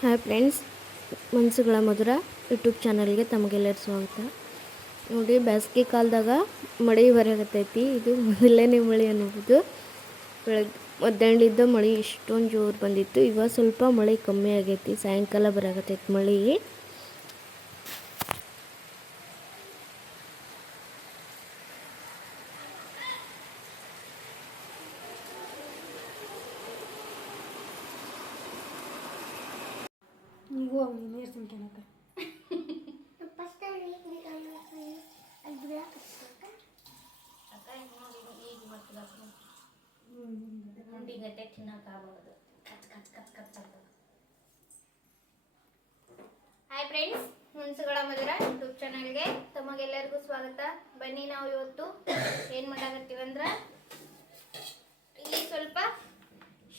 Hi friends, ಮನಸ್ಸುಗಳ ಮಧುರ YouTube ಚಾನಲ್ಗೆ ತಮಗೆಲ್ಲರೂ ಸ್ವಾಗತ. ನೋಡಿ, ಬೇಸಿಗೆ ಕಾಲದಾಗ ಮಳೆ ಬರಕತ್ತೈತಿ. ಇದು ಮೊದಲನೇ ಮಳೆ ಅನ್ನಬಹುದು. ಬೆಳಗ್ಗೆ ಮಧ್ಯಾಹ್ನದಿಂದ ಮಳೆ ಇಷ್ಟೊಂದು ಜೋರು ಬಂದಿತ್ತು. ಇವಾಗ ಸ್ವಲ್ಪ ಮಳೆ ಕಮ್ಮಿ ಆಗೈತಿ. ಸಾಯಂಕಾಲ ಬರಕತ್ತೈತಿ ಮಳೆ. ನೀವು ಅವನು ನೀರ್ಸಿನ ಕೆನಕ ಹಾಯ್ ಫ್ರೆಂಡ್ಸ್, ಮನಸ್ಸುಗಳ ಮಧುರ ಯೂಟ್ಯೂಬ್ ಚಾನಲ್ಗೆ ತಮಗೆಲ್ಲರಿಗೂ ಸ್ವಾಗತ. ಬನ್ನಿ, ನಾವು ಇವತ್ತು ಏನು ಮಾಡಾಕತ್ತೀವಂದ್ರ ಇಲ್ಲಿ ಸ್ವಲ್ಪ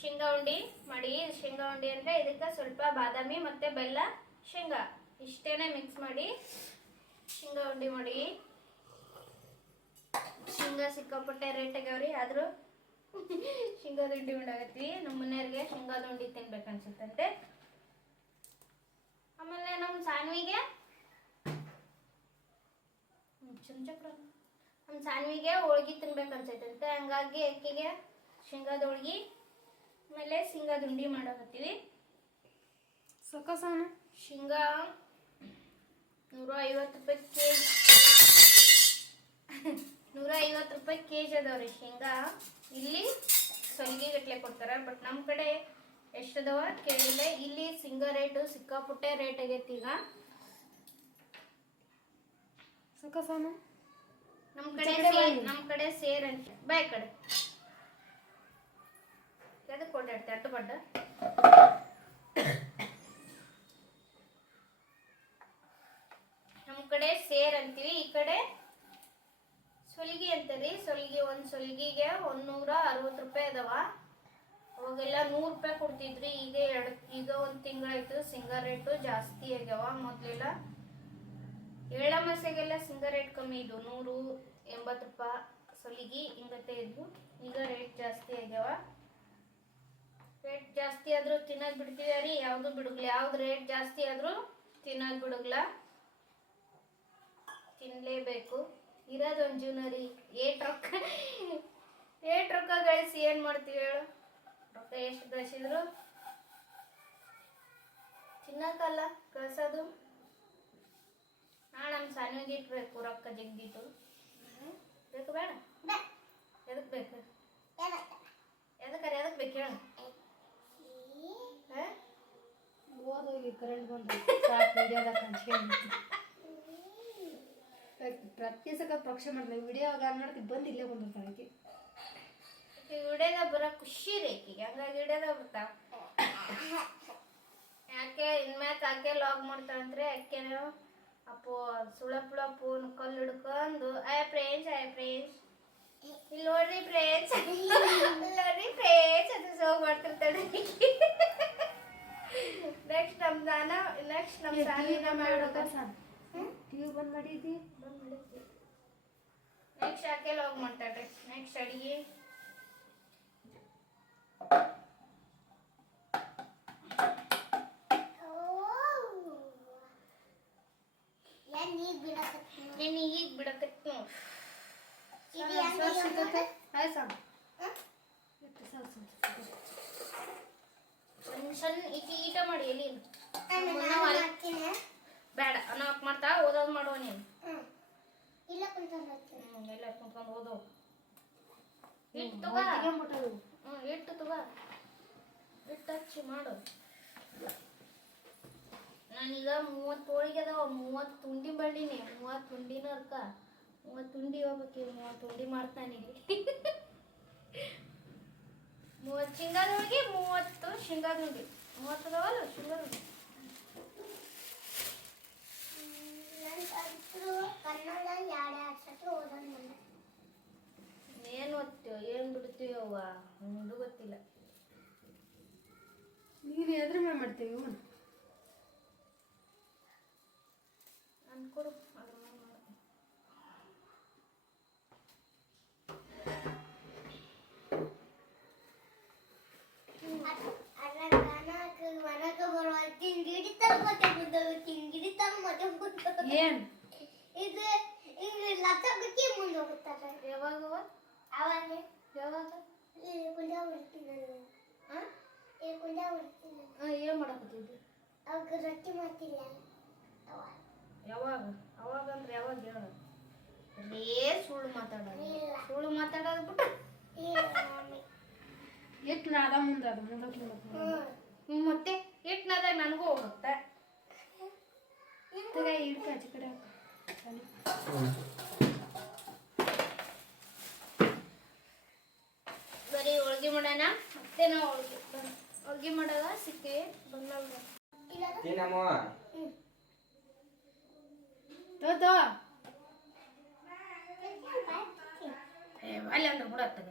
ಶೇಂಗಾ ಉಂಡಿ ಮಾಡಿ. ಶೇಂಗಾ ಉಂಡಿ ಅಂದರೆ ಇದಕ್ಕೆ ಸ್ವಲ್ಪ ಬಾದಾಮಿ ಮತ್ತು ಬೆಲ್ಲ, ಶೇಂಗಾ ಇಷ್ಟೇನೆ ಮಿಕ್ಸ್ ಮಾಡಿ ಶೇಂಗಾ ಉಂಡಿ ಮಾಡಿ. ಶೇಂಗಾ ಸಿಕ್ಕಾಪಟ್ಟೆ ರೇಟ್ ಆಗ್ಯಾವ್ರಿ, ಆದರೂ ಶೇಂಗಾದ ಉಂಡಿ ಮಾಡಾಕತ್ತೀವಿ. ನಮ್ಮ ಮನೆಯವ್ರಿಗೆ ಶೇಂಗಾದ ಉಂಡಿ ತಿನ್ಬೇಕು ಅನ್ಸುತ್ತಂತೆ. ಆಮೇಲೆ ನಮ್ಮ ಸಾನ್ವಿಗೆ ಹೋಳ್ಗಿ ತಿನ್ಬೇಕು ಅನ್ಸೈತಂತೆ. ಹಂಗಾಗಿ ಅಕ್ಕಿಗೆ ಶೇಂಗಾದ ಹೋಳ್ಗಿ ಆಮೇಲೆ ಶೇಂಗಾದ ಉಂಡಿ ಮಾಡಾಕತ್ತೀವಿ. ಸೊಕ್ಕಸಾನ ಶೇಂಗಾ 150 ರೂಪಾಯಿ ಕೆಜಿ 150 ರೂಪಾಯಿ ಕೆಜಿ ಅದಾವ್ರಿ ಶೇಂಗಾ. ಇಲ್ಲಿ ಸೊಲ್ಗಿ ಗಟ್ಲೆ ಕೊಡ್ತಾರ, ಬಟ್ ನಮ್ಮ ಕಡೆ ಎಷ್ಟದವ ಕೇಳಿಲ್ಲ. ಇಲ್ಲಿ ಶೇಂಗಾ ರೇಟು ಸಿಕ್ಕಾಪುಟ್ಟೆ ರೇಟ್ ಆಗೈತಿ ಈಗ. ಸೊಕ್ಕಸಾನ ನಮ್ಮ ಕಡೆ ಸೇರ್ ಅಂತ ಬಾಯ್ ಕಡೆ ಎದಕ್ಕೆ ಕೊಟ್ಟಾಡ್ತಿ ಅಟ್ಟು ಬಡ್ಡ. ನಮ್ಮ ಕಡೆ ಸೇರ್ ಅಂತೀವಿ, ಈ ಕಡೆ ಸೊಲ್ಗಿ ಅಂತರಿ. ಸೊಲ್ಗಿ ಒಂದು ಸೊಲ್ಗಿಗೆ 160 ರೂಪಾಯಿ ಅದಾವ. ಅವಾಗೆಲ್ಲ 100 ರೂಪಾಯಿ ಕೊಡ್ತಿದ್ರಿ. ಈಗ ಒಂದು ತಿಂಗಳಾಯ್ತು ಶೇಂಗಾ ರೇಟು ಜಾಸ್ತಿ ಆಗ್ಯಾವ. ಮೊದಲೆಲ್ಲ ಎಳ್ಳಮಾಸೆಗೆಲ್ಲ ಶೇಂಗಾ ರೇಟ್ ಕಮ್ಮಿ ಇದ್ವು, 180 ರೂಪಾಯಿ ಸೊಲಿಗಿ ಹಿಂಗತ್ತೆ ಇದ್ವು. ಈಗ ರೇಟ್ ಜಾಸ್ತಿ ಆಗ್ಯಾವ. ರೇಟ್ ಜಾಸ್ತಿ ಆದ್ರೂ ತಿನ್ನೋದು ಬಿಡ್ತೀವಿ, ಯಾವುದು ಬಿಡುಗ್ಲ. ಯಾವ್ದು ರೇಟ್ ಜಾಸ್ತಿ ಆದ್ರೂ ತಿನ್ನೋದು ಬಿಡುಗ್ಲ, ತಿನ್ನಲೇಬೇಕು. ಇರೋದೊಂದು ಜೀವನ ರೀ. ಏಟ್ ರೊಕ್ಕ ಗಳಿಸಿ ಏನು ಮಾಡ್ತೀವಿ ಹೇಳು? ರೊಕ್ಕ ಎಷ್ಟು ಗಳಿಸಿದ್ರು ತಿನ್ನಕ್ಕಲ್ಲ ಕಳ್ಸೋದು. ನಮ್ಮ ಸಣ್ಣಗೆ ಇಟ್ಬೇಕು ರೊಕ್ಕ ಜಗ್ದಿತ್ತು. ಬೇಕು ಬೇಡ? ಎದಕ್ಕೆ ಬೇಕು? ಎದಕ್ಕೆ ಬೇಕು ಹೇಳು? ಓದೋಗಿ ಕರೆಂಟ್ ಬಂದು ಪ್ರತಿ ಸಕ ಪಕ್ಷ ಮಾಡ್ತೀವಿ. ವಿಡಿಯೋ ಮಾಡ್ತೀವಿ, ಬಂದು ಇಲ್ಲೇ ಬಂದಿರ್ತಾಳೆ ಆಕೆ. ವಿಡಿಯೋದಾಗ ಬರೋ ಖುಷಿ ರೀ ಆಕಿಗೆ, ಹಂಗಾಗಿ ವಿಡಿಯೋದಾಗ ಬರ್ತಾವ. ಯಾಕೆ ಇನ್ಮ್ಯಾಕ ಆಕೆ ಲಾಗ್ ಮಾಡ್ತಾಳಂದ್ರೆ ಆಕೆನೋ ಅಪ್ಪು ಸುಳಪುಳ ಫೋನ್ ಕಲ್ಲು ಹಿಡ್ಕೊಂಡು ಫ್ರೆಂಡ್ಸ್ ಇಲ್ಲಿ ನೋಡ್ರಿ ಫ್ರೆಂಡ್ಸ್ ಅದು ಸೋ ಮಾಡ್ತಿರ್ತಾಳೆ. ನೆಕ್ಸ್ಟ್ ನಮ್ಮ ಸಾನಿನ ಮಾಡೋದು. ಟಿವಿ ಬಂದ್ ಮಾಡಿದ್ದಿ, ನೆಕ್ಸ್ಟ್ ಆಕೆ ಲಾಗ್ ಮಾಡ್ತಾಳ್ರಿ. ನೆಕ್ಸ್ಟ್ ಅಡಿಗೆ ಈಗ ಬಿಡಕತ್ತಿ ಸಣ್ಣ ಈಟ ಮಾಡಿ. ಎಲ್ಲಿ ಬೇಡ ಅನ್ನಕ್ ಮಾಡ್ತಾ ಓದೋದು ಮಾಡುವ ನೀನು. ಎಲ್ಲ ಕುಂತ್ಕೊಂಡು ಓದೋ. ಇಟ್ಟು ತಗೋ, ಇಟ್ಟು ತಗೋ, ಇಟ್ಟು ಹಚ್ಚಿ ಮಾಡು. ನಾನೀಗ 30 ಹೋಳಿಗೆ ಅದಾವ, 30 ಉಂಡಿ ಮಾಡೀನಿ. 30 ಉಂಡಿನ ಅರ್ಕ 30 ಉಂಡಿ ಹೋಗ್ಬೇಕು. 30 ಉಂಡಿ ಮಾಡ್ತಾನೆ. 30 ಶೇಂಗಾದ ಹೋಳಿಗೆ, 30 ಶೇಂಗಾದ ಉಂಡಿ. 30 ಅದಾವಲ್ಲ ಶೇಂಗಾದ ಉಂಡಿ. ಏನು ಓದ್ತೀವೋ ಏನು ಬಿಡ್ತೀವೋ ಅವ್ವ, ಒಂದು ಗೊತ್ತಿಲ್ಲ. ನೀನು ಎದ್ರ ಮೇಲೆ ಮಾಡ್ತೀವಿ ಇವನು ಅನ್ಕೊಡು. ಏನ್ ಇದು ಹಿಂಗೆ ಲತ್ತಕ್ಕೆ ಮುಂದೆ ಹೋಗ್ತಾರೆ ಯಾವಾಗ ಅವಾಗ ಯಾವಾಗ ಈ ಕುಂಡ ಹೊಡ್ತೀನಿ ಹಾಂ ಈ ಕುಂಡ ಹೊಡ್ತೀನಿ ಏನು ಮಾಡಕತ್ತಿದ್ದು ಅವಾಗ ರೊಟ್ಟಿ ಮಾಡ್ತಿಲ್ಲ ಯಾವಾಗ ಅವಾಗ ಅಂದ್ರೆ ಯಾವಾಗ ಹೇಳು ಸುಳ್ಳು ಮಾತಾಡೋದು ಬಿಟ್ಟು ಎಷ್ಟು ನಾದ ಮುಂದೆ ಅದು ಮತ್ತೆ ಇಟ್ನಾದಾಗ ನನಗೂ ಹೋಗುತ್ತೆ ಇಡ್ಕ ಆಚೆ ಕಡೆ ಬರೀ ಹೋಳ್ಗೆ ಮಾಡೋಣ ಮತ್ತೆ ನಾವು ಹೋಳ್ಗೆ ಮಾಡಾಗ ಸಿಗ್ತೀವಿ ಬಂದಾಗ ತೋ ಅಲ್ಲಿ ಅಂದ್ರೆ ಬಿಡತ್ತದ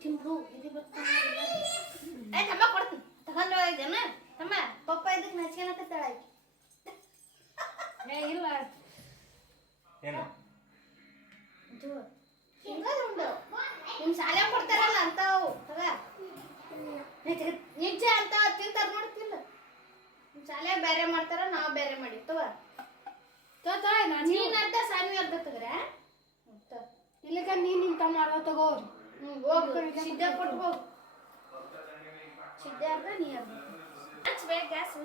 ತಿಂದು ಇದು ಬರ್ತಾನೆ ತಮ್ಮ ಕೊಡ್ತೀನಿ ತಗೊಂಡು ಹೋಗಿದ್ದೇನ ತಮ್ಮ ಪಪ್ಪ ಇದಕ್ಕೆ ನಚ್ಕೊಳಕತ್ತಾಳ ಇಲ್ಲ ಏನು ನಿಮ್ ಶಾಲೆ ಕೊಡ್ತಾರಲ್ಲ ಅಂತಾವು ತಗ ನಿಜ ಅಂತ ತಿಂತಾರ ನೋಡ್ತಿಲ್ಲ ನಿಮ್ ಶಾಲೆ ಬೇರೆ ಮಾಡ್ತಾರ ನಾವು ಬೇರೆ ಮಾಡಿರ್ತವ ನೀನ್ ಅರ್ಧ ಸಾನ್ವಿ ಅರ್ಧ ತಗ್ರೆ ಇಲ್ಲಕ ನೀನ್ ನಿಮ್ ತಮ್ಮ ಅರ್ಧ ತಗೋರಿ ಹೋಗು ಸಿದ್ಧ ಕೊಟ್ಟು ಹೋಗು ಸಿದ್ಧ ಅರ್ಧ ನೀ ಅರ್ಧ ಹಚ್ಬೇಕು ಗ್ಯಾಸ್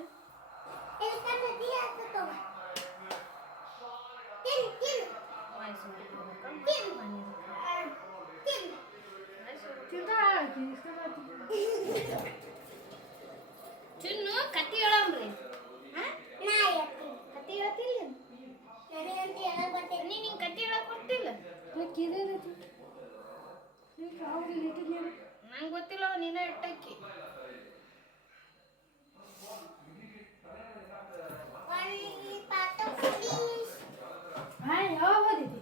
ಚಿನ್ನು ಕತ್ತಿ ಹೇಳಮ್ರಿ ಕತ್ತಿ ಹೇಳ್ತಿಲ್ಲ ನೀ ನಿಂಗೆ ಕತ್ತಿ ಹೇಳಕ್ ಬರ್ತಿಲ್ಲ ನಂಗೆ ಗೊತ್ತಿಲ್ಲ ನೀನ ಇಟ್ಟಕ್ಕಿ ಯಾವಾಗ ಓದಿದ್ದಿ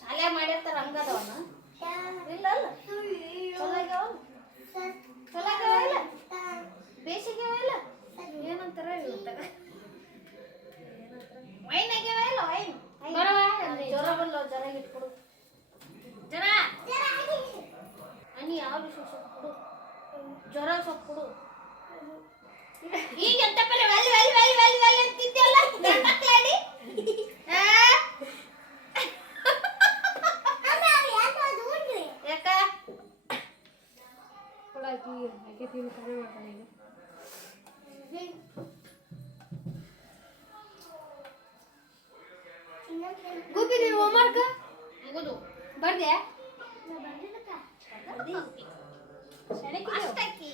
ಶಾಲೆ ಮಾಡಿರ್ತಾರ ಹಂಗದವನ ಇಲ್ಲ ಅಲ್ಲ ಚಲೋ ಆಗ್ಯಾವಲ್ಲ ಬೇಸಿಗೆ ಇಲ್ಲ ಏನಂತಾರ ವೈನ್ ಆಗ್ಯಾವ ಇಲ್ಲ ವೈನ್ ಜ್ವರ ಬಲ್ಲ ಜ್ವರ ಇಟ್ಕೊಡು ಜ್ವರ ಅನಿ ಯಾವ್ದು ಸ್ವಲ್ಪ ಕೊಡು ಜ್ವರ ಸ್ವಲ್ಪ ಕೊಡು ಈಗ ಎಂತ ಪರ ವ್ಯಾಲಿ ವ್ಯಾಲಿ ವ್ಯಾಲಿ ವ್ಯಾಲಿ ವ್ಯಾಲಿ ಅಂತಿದ್ಯಲ್ಲ ಮಕ್ಕಳಾಡಿ ಯಾಕ ಕೊಡಾಕಿ ಯಾಕೆ ತಿಂದು ಕಡಿಮೆ ಮಾಡ್ತಾನೆ ಗುಬ್ಬಿ ನೀನು ಹೋಮ್ವರ್ಕ್ ಮುಗುದು ಬರ್ದೆ ಅಷ್ಟಕ್ಕಿ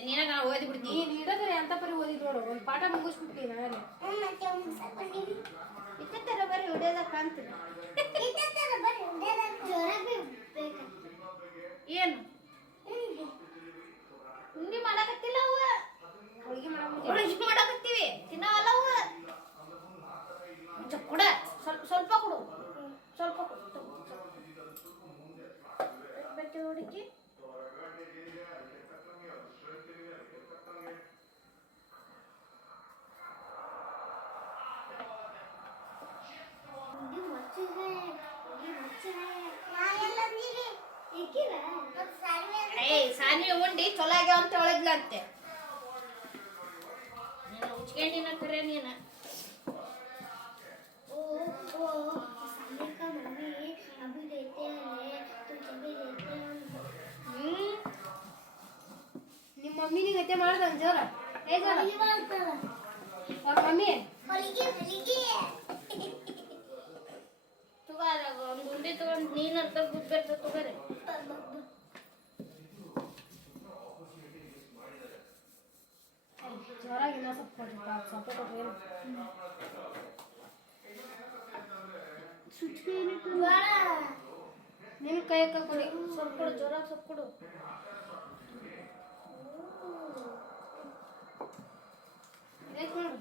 ನೀನಾಗ ಓದಿ ಬಿಡ್ತೀನಿ ನೀನು ಇಡೋದ್ರೆ ಎಂತ ಪರಿ ಓದಿದ್ ನೋಡು ಒಂದು ಪಾಠ ಮುಗಿಸ್ಬಿಡ್ತೀನಿ ನಾಳೆ ಇತ್ತರ ಬರೀ ಹೊಡೆಯೋದಾಗ ಕಾಣ್ತೀನಿ ಏನು ಉಂಡಿ ಮಾಡಕತ್ತಿಲ್ಲ ಅವ ಹೋಳಿಗೆ ಹೋಳಿಗೆ ಮಾಡಕತ್ತೀವಿ ತಿನ್ನವಲ್ಲ ಅವ ಕೊಡ ಸ್ವಲ್ಪ ಕೊಡು ಸ್ವಲ್ಪ ಕೊಡು ಬಟ್ಟೆ ಹುಡುಕಿ ಸಾನಿ ಉಂಡಿ ಚೊಲೋ ಆಗ್ಯಾವ ಅಂತ ಹೇಳಿದ್ಲಂತೆ ನೀನು ಉಚ್ಕೊಂಡಿನ ಕರೆ ನೀನು ನಿಮ್ಮ ಮಮ್ಮಿನಿಗೆ ಗತ್ತೆ ಮಾಡ್ದಂಗೆ ಜೋರ ಏ ಜೋರ ಅವ್ರ ಮಮ್ಮಿ ತಗೋರಾಗ ಒಂದು ಉಂಡಿ ತಗೊಂಡು ನೀನು ಅರ್ಥ ಗುಬ್ಬಿರ್ತ ತಗೋರಿ ಜೋರಾಗಿ ಇನ್ನೂ ಸ್ವಲ್ಪ ಕೊಡ್ರಿ ಸ್ವಲ್ಪ ಕೊಟ್ರಿ ಏನು ನಿನ್ನ ಕೈ ಕೊಡಿ ಸ್ವಲ್ಪ ಕೊಡು ಜೋರಾಗಿ ಸ್ವಲ್ಪ ಕೊಡು ಯಾಕೆ ನೋಡು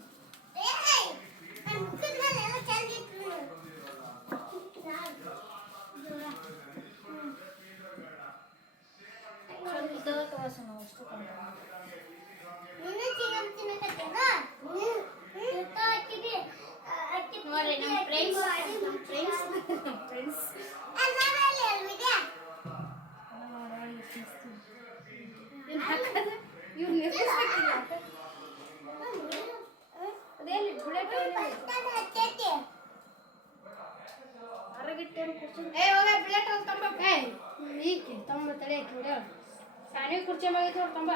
ಸ್ವಲ್ಪ ತಗೋಸಣ ಅಷ್ಟು ತಲೆ ಆಯ್ತು ನೋಡ ಸಾನಿ ಕುರ್ಚಿ ಮ್ಯಾಗ ನೋಡ್ತಂಬ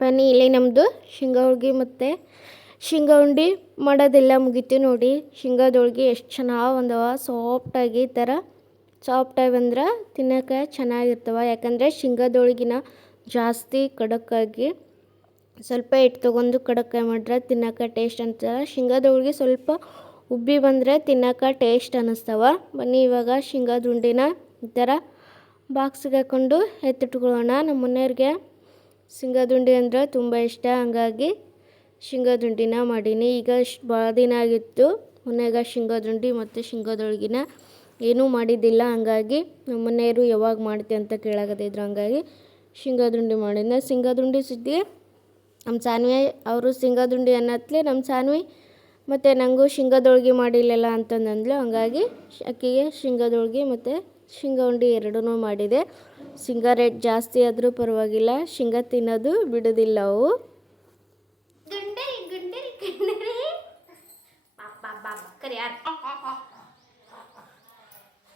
ಬನ್ನಿ ಇಲ್ಲಿ ನಮ್ಮದು ಶೇಂಗಾ ಹೋಳ್ಗೆ ಮತ್ತು ಶೇಂಗಾ ಉಂಡೆ ಮಾಡೋದೆಲ್ಲ ಮುಗೀತು ನೋಡಿ. ಶೇಂಗಾದ ಹೋಳ್ಗೆ ಎಷ್ಟು ಚೆನ್ನಾಗಿ ಬಂದವ, ಸಾಫ್ಟಾಗಿ ಈ ಥರ ಸಾಫ್ಟಾಗಿ ಬಂದ್ರೆ ತಿನ್ನೋಕೆ ಚೆನ್ನಾಗಿರ್ತವೆ. ಯಾಕಂದರೆ ಶೇಂಗಾದ ಹೋಳ್ಗಿನ ಜಾಸ್ತಿ ಖಡಕ್ಕಾಗಿ ಸ್ವಲ್ಪ ಹಿಟ್ಟು ತೊಗೊಂಡು ಖಡಕ್ಕಾಗಿ ಮಾಡ್ರೆ ತಿನ್ನೋಕೆ ಟೇಸ್ಟ್ ಅಂತಾರೆ. ಶೇಂಗಾದ ಹೋಳ್ಗೆ ಸ್ವಲ್ಪ ಉಬ್ಬಿ ಬಂದರೆ ತಿನ್ನೋಕೆ ಟೇಸ್ಟ್ ಅನ್ನಿಸ್ತವೆ. ಬನ್ನಿ ಇವಾಗ ಶೇಂಗಾದ ಉಂಡೆನ ಈ ಥರ ಬಾಕ್ಸಿಗೆ ಹಾಕ್ಕೊಂಡು ಎತ್ತಿಟ್ಕೊಳ್ಳೋಣ. ನಮ್ಮ ಮನೆಯವ್ರಿಗೆ ಶೇಂಗಾದ ಉಂಡೆ ಅಂದರೆ ತುಂಬ ಇಷ್ಟ, ಹಂಗಾಗಿ ಶೇಂಗಾದ ಉಂಡೆನ ಮಾಡೀನಿ. ಈಗ ಭಾಳ ದಿನ ಆಗಿತ್ತು ಮನ್ಯಾಗ ಶೇಂಗಾದ ಉಂಡೆ ಮತ್ತು ಶೇಂಗಾದ ಹೋಳ್ಗಿನ ಏನೂ ಮಾಡಿದ್ದಿಲ್ಲ. ಹಂಗಾಗಿ ನಮ್ಮ ಮನೆಯವರು ಯಾವಾಗ ಮಾಡ್ತೀವಿ ಅಂತ ಕೇಳಾಕತ್ತಿದ್ರು, ಹಂಗಾಗಿ ಶೇಂಗಾದ ಉಂಡೆ ಮಾಡಿದ್ದೆ. ಶೇಂಗಾದ ಉಂಡೆ ಸುದ್ದಿ ನಮ್ಮ ಸಾನ್ವಿ ಅವರು ಶೇಂಗಾದ ಉಂಡೆ ಅನ್ನತ್ಲೆ ನಮ್ಮ ಸಾನ್ವಿ ಮತ್ತು ನನಗೂ ಶೇಂಗಾದ ಹೋಳ್ಗೆ ಮಾಡಿಲ್ಲಲ್ಲ ಅಂತಂದಂದ್ಲು. ಹಂಗಾಗಿ ಅಕ್ಕಿಗೆ ಶೇಂಗಾದ ಹೋಳ್ಗೆ ಮತ್ತು ಶೇಂಗಾ ಉಂಡೆ ಎರಡೂ ಮಾಡಿದೆ. ಶೇಂಗಾ ರೇಟ್ ಜಾಸ್ತಿ ಆದರೂ ಪರವಾಗಿಲ್ಲ, ಶೇಂಗಾ ತಿನ್ನೋದು ಬಿಡೋದಿಲ್ಲ ಅವು. ಗುಂಡರಿ ಗುಂಡರಿ ಗುಂಡರಿ ಕರಿ ಯಾರು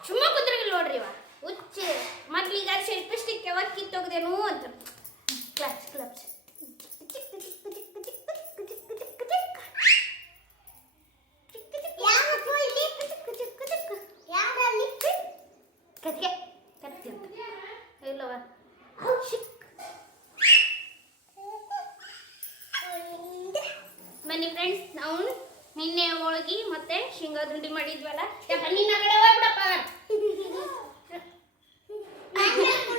ಸುಮ್ಮ ಕುದ್ರಿಗಿಲ್ಲ ನೋಡ್ರಿ ಇವ ಹುಚ್ಚ ಮೊದ್ಲೀಗ ಸೆಲ್ಫಿ ಸ್ಟಿಕ್ ಯಾವಾಗ ಕಿತ್ತೋಗ್ದೇನು ಅಂತ ಕ್ಲಬ್ಸ್ ಕ್ಲಬ್ಸ್ ಕತ್ಗೆ ಕತ್ತಿ ಅಂತ ಇಲ್ಲವ ಬನ್ನಿ ಫ್ರೆಂಡ್ಸ್, ನಾವು ನಿನ್ನೆ ಹೋಳ್ಗಿ ಮತ್ತೆ ಶೇಂಗಾದ ಉಂಡೆ ಮಾಡಿದ್ವಲ್ಲ, ನಿನ್ನ ಕಡೆ ಹೋಗ್ಬಿಡಪ್ಪ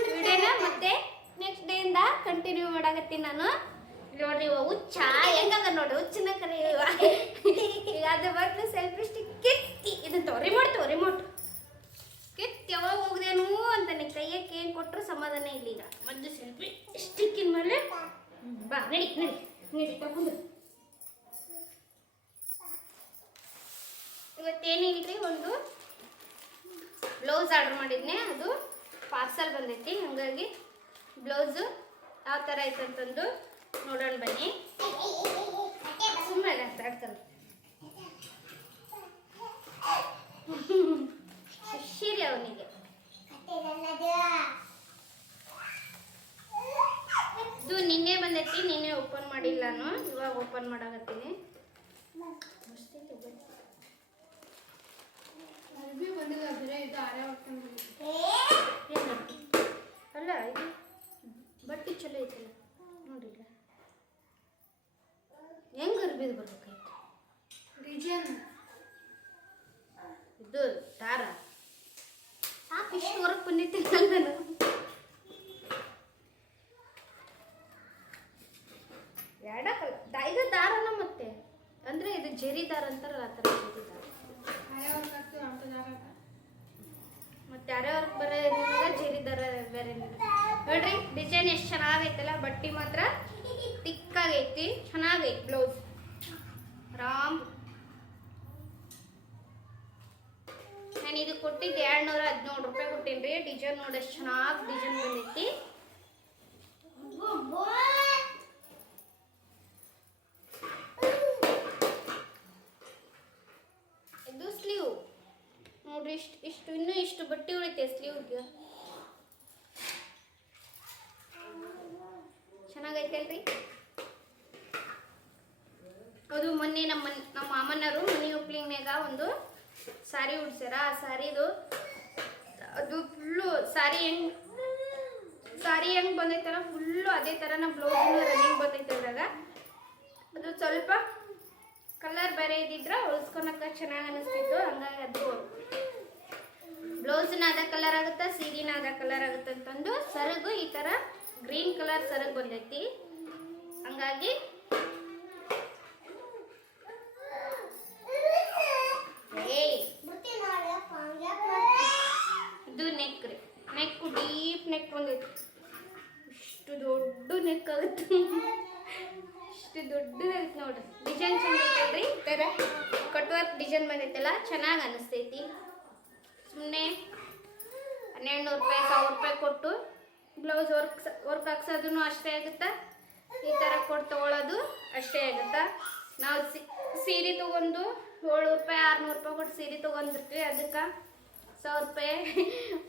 ವಿಡಿಯೋನ ಮತ್ತೆ ನೆಕ್ಸ್ಟ್ ಡೇ ಇಂದ ಕಂಟಿನ್ಯೂ ಮಾಡಾಕತ್ತೀನಿ ನಾನು. ನೋಡ್ರಿ ಹುಚ್ಚ ಹೆಂಗದ ನೋಡಿ, ಹುಚ್ಚನ ಕರೆ ಈಗ ಅದ್ರ ಬದಲು ಸೆಲ್ಫಿ ಸ್ಟಿಕ್ ಕಿತ್ತಿ ಇದನ್ನ ರಿಮೋಟ್ ಕಿತ್ತಿ ಯಾವಾಗ ಹೋಗ್ದೇನು ಅಂತ ಕೈಯಕ್ಕೆ ಏನು ಕೊಟ್ಟರು ಸಮಾಧಾನ ಇಲ್ಲ. ಈಗ ಮೊದಲು ಸೆಲ್ಫಿ ಸ್ಟಿಕ್ಕಿನ ಮೇಲೆ ಬಾ ನಡಿ ನಡಿ ನಡಿ ತಗೊಂಡು ಇವತ್ತೇನಿಲ್ರಿ, ಒಂದು ಬ್ಲೌಸ್ ಆರ್ಡರ್ ಮಾಡಿದ್ನೆ, ಅದು ಪಾರ್ಸಲ್ ಬಂದೈತಿ. ಹಾಗಾಗಿ ಬ್ಲೌಸು ಯಾವ ಥರ ಐತಂತಂದು ನೋಡೋಣ ಬನ್ನಿ. ಸುಮ್ಮನೆ ಆಡ್ತಾರೆ ಖುಷಿರಿ ಅವನಿಗೆ. ಇದು ನಿನ್ನೆ ಬಂದೈತಿ, ನಿನ್ನೆ ಓಪನ್ ಮಾಡಿಲ್ಲ ನಾನು, ಇವಾಗ ಓಪನ್ ಮಾಡಾಕತ್ತೀನಿ. ಅಲ್ಲ ಇದು ಬಟ್ಟೆ ಚಲೋ ಐತಲ್ಲ ನೋಡಿಲ್ಲ, ಹೆಂಗ್ ಅರ್ಬಿದ್ ಬರ್ಬೇಕಾಯ್ತು ಡಿಸೈನ್ ಇದು ದಾರ ಇಷ್ಟು ಹೊರಗೆ ಬಂದಿತ್ತಿಲ್ಲ ನಾನು. ಎರಡಕ್ಕಲ್ಲ ಇದು ದಾರನ ಮತ್ತೆ ಅಂದ್ರೆ ಇದು ಜರಿ ದಾರ ಅಂತಾರಲ್ಲ, ಆ ಥರ ಜರಿ ದಾರ. ಮತ್ತೆ ಯಾರೇ ವರ್ಕ್ ಬರೋ ಜರಿ ದಾರ ಬೇರೆ ನೋಡ್ರಿ. ಡಿಸೈನ್ ಎಷ್ಟು ಚೆನ್ನಾಗೈತಲ್ಲ, ಬಟ್ಟೆ ಮಾತ್ರ ತಿಕ್ಕಾಗೈತಿ, ಚೆನ್ನಾಗೈತಿ ಬ್ಲೌಸ್. ರಾಮ್ ನಾನು ಇದು ಕೊಟ್ಟಿದ್ದು 217 ರೂಪಾಯಿ ಕೊಟ್ಟೇನ್ರಿ. ಡಿಸೈನ್ ನೋಡಿ ಎಷ್ಟು ಚೆನ್ನಾಗಿ ಡಿಸೈನ್ ಬಂದೈತಿ. ಇದು ಸ್ಲೀವ್ ನೋಡ್ರಿ, ಇಷ್ಟು ಇನ್ನೂ ಇಷ್ಟು ಬಟ್ಟೆ ಉಳಿತೆ ಸ್ಲೀವ್ಗೆ. ಚೆನ್ನಾಗೈತಲ್ರಿ. ಅದು ಮೊನ್ನೆ ನಮ್ಮ ಮಾಮನವರು ಮನಿ ಓಪನಿಂಗ್ನಾಗ ಒಂದು ಸಾರಿ ಉಡ್ಸ್ಯಾರ. ಆ ಸಾರಿದು ಅದು ಫುಲ್ಲು ಸಾರಿ ಹೆಂಗ್ ಬಂದೈತಲ್ಲ ಫುಲ್ಲು ಅದೇ ಥರನ ಬ್ಲೌಸ್ನು ರನ್ನಿಂಗ್ ಬಂದೈತೆ ಅದ್ರಾಗ. ಅದು ಸ್ವಲ್ಪ ಕಲರ್ ಬೇರೆ ಇದ್ದಿದ್ರೆ ಹೊಲ್ಸ್ಕೊಳಕ್ಕೆ ಚೆನ್ನಾಗಿ ಅನಿಸ್ತಿತ್ತು. ಹಂಗಾಗಿ ಅದು ಬ್ಲೌಸ್ನ ಅದ ಕಲರ್ ಆಗುತ್ತಾ, ಸೀರೆನ ಅದ ಕಲರ್ ಆಗುತ್ತೆ ಅಂತಂದು ಸರಗು ಈ ಥರ ಗ್ರೀನ್ ಕಲರ್ ಸರಗ್ ಬಂದೈತಿ. ಹಂಗಾಗಿ ಇದು ನೆಕ್ ರೀ, ನೆಕ್ ಡೀಪ್ ನೆಕ್ ಬಂದೈತಿ. ಇಷ್ಟು ದೊಡ್ಡ ನೆಕ್ ಆಗುತ್ತೆ, ಇಷ್ಟು ದೊಡ್ಡದಾಗೈತಿ ನೋಡ್ರಿ. ಡಿಸೈನ್ ಚಂದ ಐತಲ್ರಿ, ಈ ಥರ ಕಟ್ ವರ್ಕ್ ಡಿಸೈನ್ ಬಂದೈತಲ್ಲ, ಚೆನ್ನಾಗಿ ಅನಿಸ್ತೈತಿ. ಸುಮ್ಮನೆ 1200 ರೂಪಾಯಿ 1000 ರೂಪಾಯಿ ಕೊಟ್ಟು ಬ್ಲೌಸ್ ವರ್ಕ್ ಹಾಕ್ಸೋದು ಅಷ್ಟೇ ಆಗುತ್ತಾ. ಈ ಥರ ಕೊಟ್ಟು ತೊಗೊಳೋದು ಅಷ್ಟೇ ಆಗುತ್ತಾ. ನಾವು ಸೀರೆ ತೊಗೊಂಡು 700 ರೂಪಾಯಿ 600 ರೂಪಾಯಿ ಕೊಟ್ಟು ಸೀರೆ ತೊಗೊಂಡಿರ್ತೀವಿ, ಅದಕ್ಕೆ 1000 ರೂಪಾಯಿ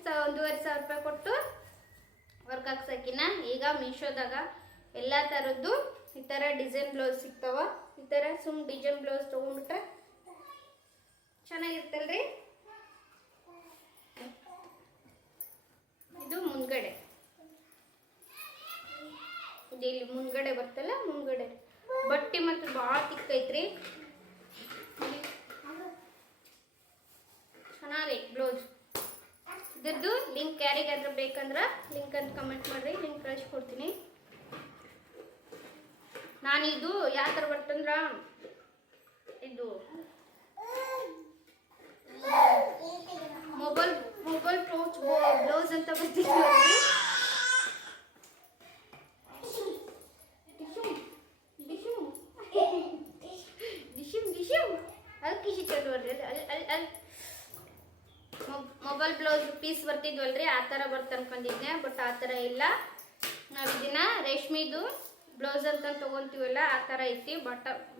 1500 ರೂಪಾಯಿ ಕೊಟ್ಟು ವರ್ಕ್ ಹಾಕ್ಸಕಿನ ಈಗ ಮೀಶೋದಾಗ ಎಲ್ಲ ಥರದ್ದು ಈ ಥರ ಡಿಸೈನ್ ಬ್ಲೌಸ್ ಸಿಗ್ತಾವ. ಈ ಥರ ಸುಮ್ ಡಿಸೈನ್ ಬ್ಲೌಸ್ ತೊಗೊಂಡ್ಬಿಟ್ರೆ ಚೆನ್ನಾಗಿರ್ತಲ್ರಿ. ಇದು ಮುಂದ್ಗಡೆ, ಇಲ್ಲಿ ಮುಂದ್ಗಡೆ ಬರ್ತಲ್ಲ, ಮುಂದ್ಗಡೆ ಬಟ್ಟೆ ಮತ್ತು ಭಾಳ ತಿಕ್ಕೈತ್ರಿ, ಚೆನ್ನಾಗೈತಿ ಬ್ಲೌಸ್. ಇದ್ರದ್ದು ಲಿಂಕ್ ಯಾರಿಗಾದ್ರೂ ಬೇಕಂದ್ರೆ ಲಿಂಕ್ ಅಂತ ಕಮೆಂಟ್ ಮಾಡ್ರಿ, ಲಿಂಕ್ ಕಳಿಸ್ಕೊಡ್ತೀನಿ. ನಾನಿದು ಯಾವ ಥರ ಬರ್ತಂದ್ರ ಇದು ಮೊಬೈಲ್ ಟೋಚ್ ಬ್ಲೌಸ್ ಅಂತ ಬರ್ತಿದ್ವಿ. ಮೊಬೈಲ್ ಬ್ಲೌಸ್ ಪೀಸ್ ಬರ್ತಿದ್ವಲ್ರಿ, ಆ ಥರ ಬರ್ತ ಅನ್ಕೊಂಡಿದ್ದೆ, ಬಟ್ ಆ ಥರ ಇಲ್ಲ. ನಾವು ಇದನ್ನ ರೇಷ್ಮಿದು ಬ್ಲೌಸ್ ಅಂತ ತೊಗೊತೀವಲ್ಲ ಆ ಥರ ಐತಿ.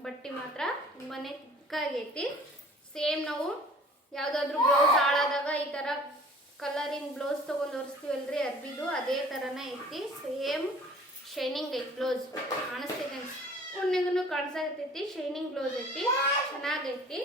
ಬಟ್ಟೆ ಮಾತ್ರ ತುಂಬಾ ತಿಕ್ಕಾಗೈತಿ. ಸೇಮ್ ನಾವು ಯಾವುದಾದ್ರೂ ಬ್ಲೌಸ್ ಹಾಳಾದಾಗ ಈ ಥರ ಕಲರಿನ ಬ್ಲೌಸ್ ತೊಗೊಂಡು ಹೊರಿಸ್ತೀವಲ್ರಿ ಅರ್ಬಿದು, ಅದೇ ಥರನೇ ಐತಿ. ಸೇಮ್ ಶೈನಿಂಗ್ ಐತಿ ಬ್ಲೌಸ್, ಕಾಣಿಸ್ತೈತೆ ಉಣ್ಣಿಗೂ ಕಾಣಿಸಾಕತ್ತೈತಿ. ಶೈನಿಂಗ್ ಬ್ಲೌಸ್ ಐತಿ, ಚೆನ್ನಾಗೈತಿ.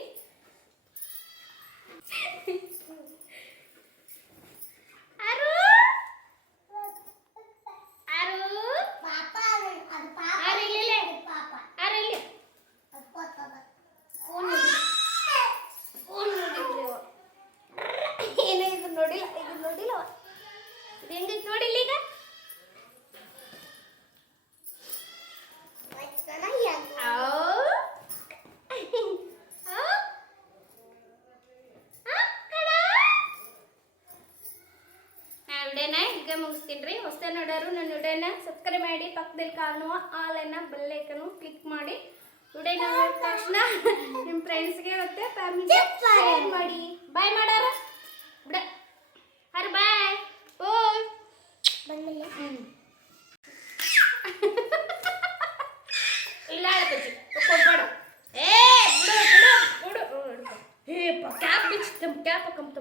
ಈಗ ಮುಗಿಸ್ತೀನಿ. ಹೊಸ ನೋಡೋರು ನನ್ನ ವಿಡಿಯೋನ ಸಬ್ಸ್ಕ್ರೈಬ್ ಮಾಡಿ, ಪಕ್ಕದಲ್ಲಿ ಕಾಣುವ ಆಲನ್ನ ಬೆಲ್ಲೈಕನ್ನು ಕ್ಲಿಕ್ ಮಾಡಿ. ವಿಡಿಯೋ ನೋಡಿದ ತಕ್ಷಣ ನಿಮ್ಮ ಫ್ರೆಂಡ್ಸ್ಗೆ ಮತ್ತೆ ಫ್ಯಾಮಿಲಿಗೆ ಶೇರ್ ಮಾಡಿ. ಬಾಯ್ ಮಾಡಾರ ಬಿಡ ಹರ್ ಬಾಯ್ ಓಯ್ ಇಲ್ಲ ಕೊಡ್ಬೇಡ. ಏ ಬಿಡು ಬಿಡು ಬಿಡು ಹೇ ಕ್ಯಾಪ್ ಬಿಚ್ಚ ಕ್ಯಾಪ್ ಕಂಪ್ತ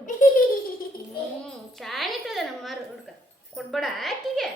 ಚಾಣಿತದ ನಮ್ಮ ಹುಡ್ಕ ಕೊಡ್ಬೇಡ ಆಕಿಗೆ.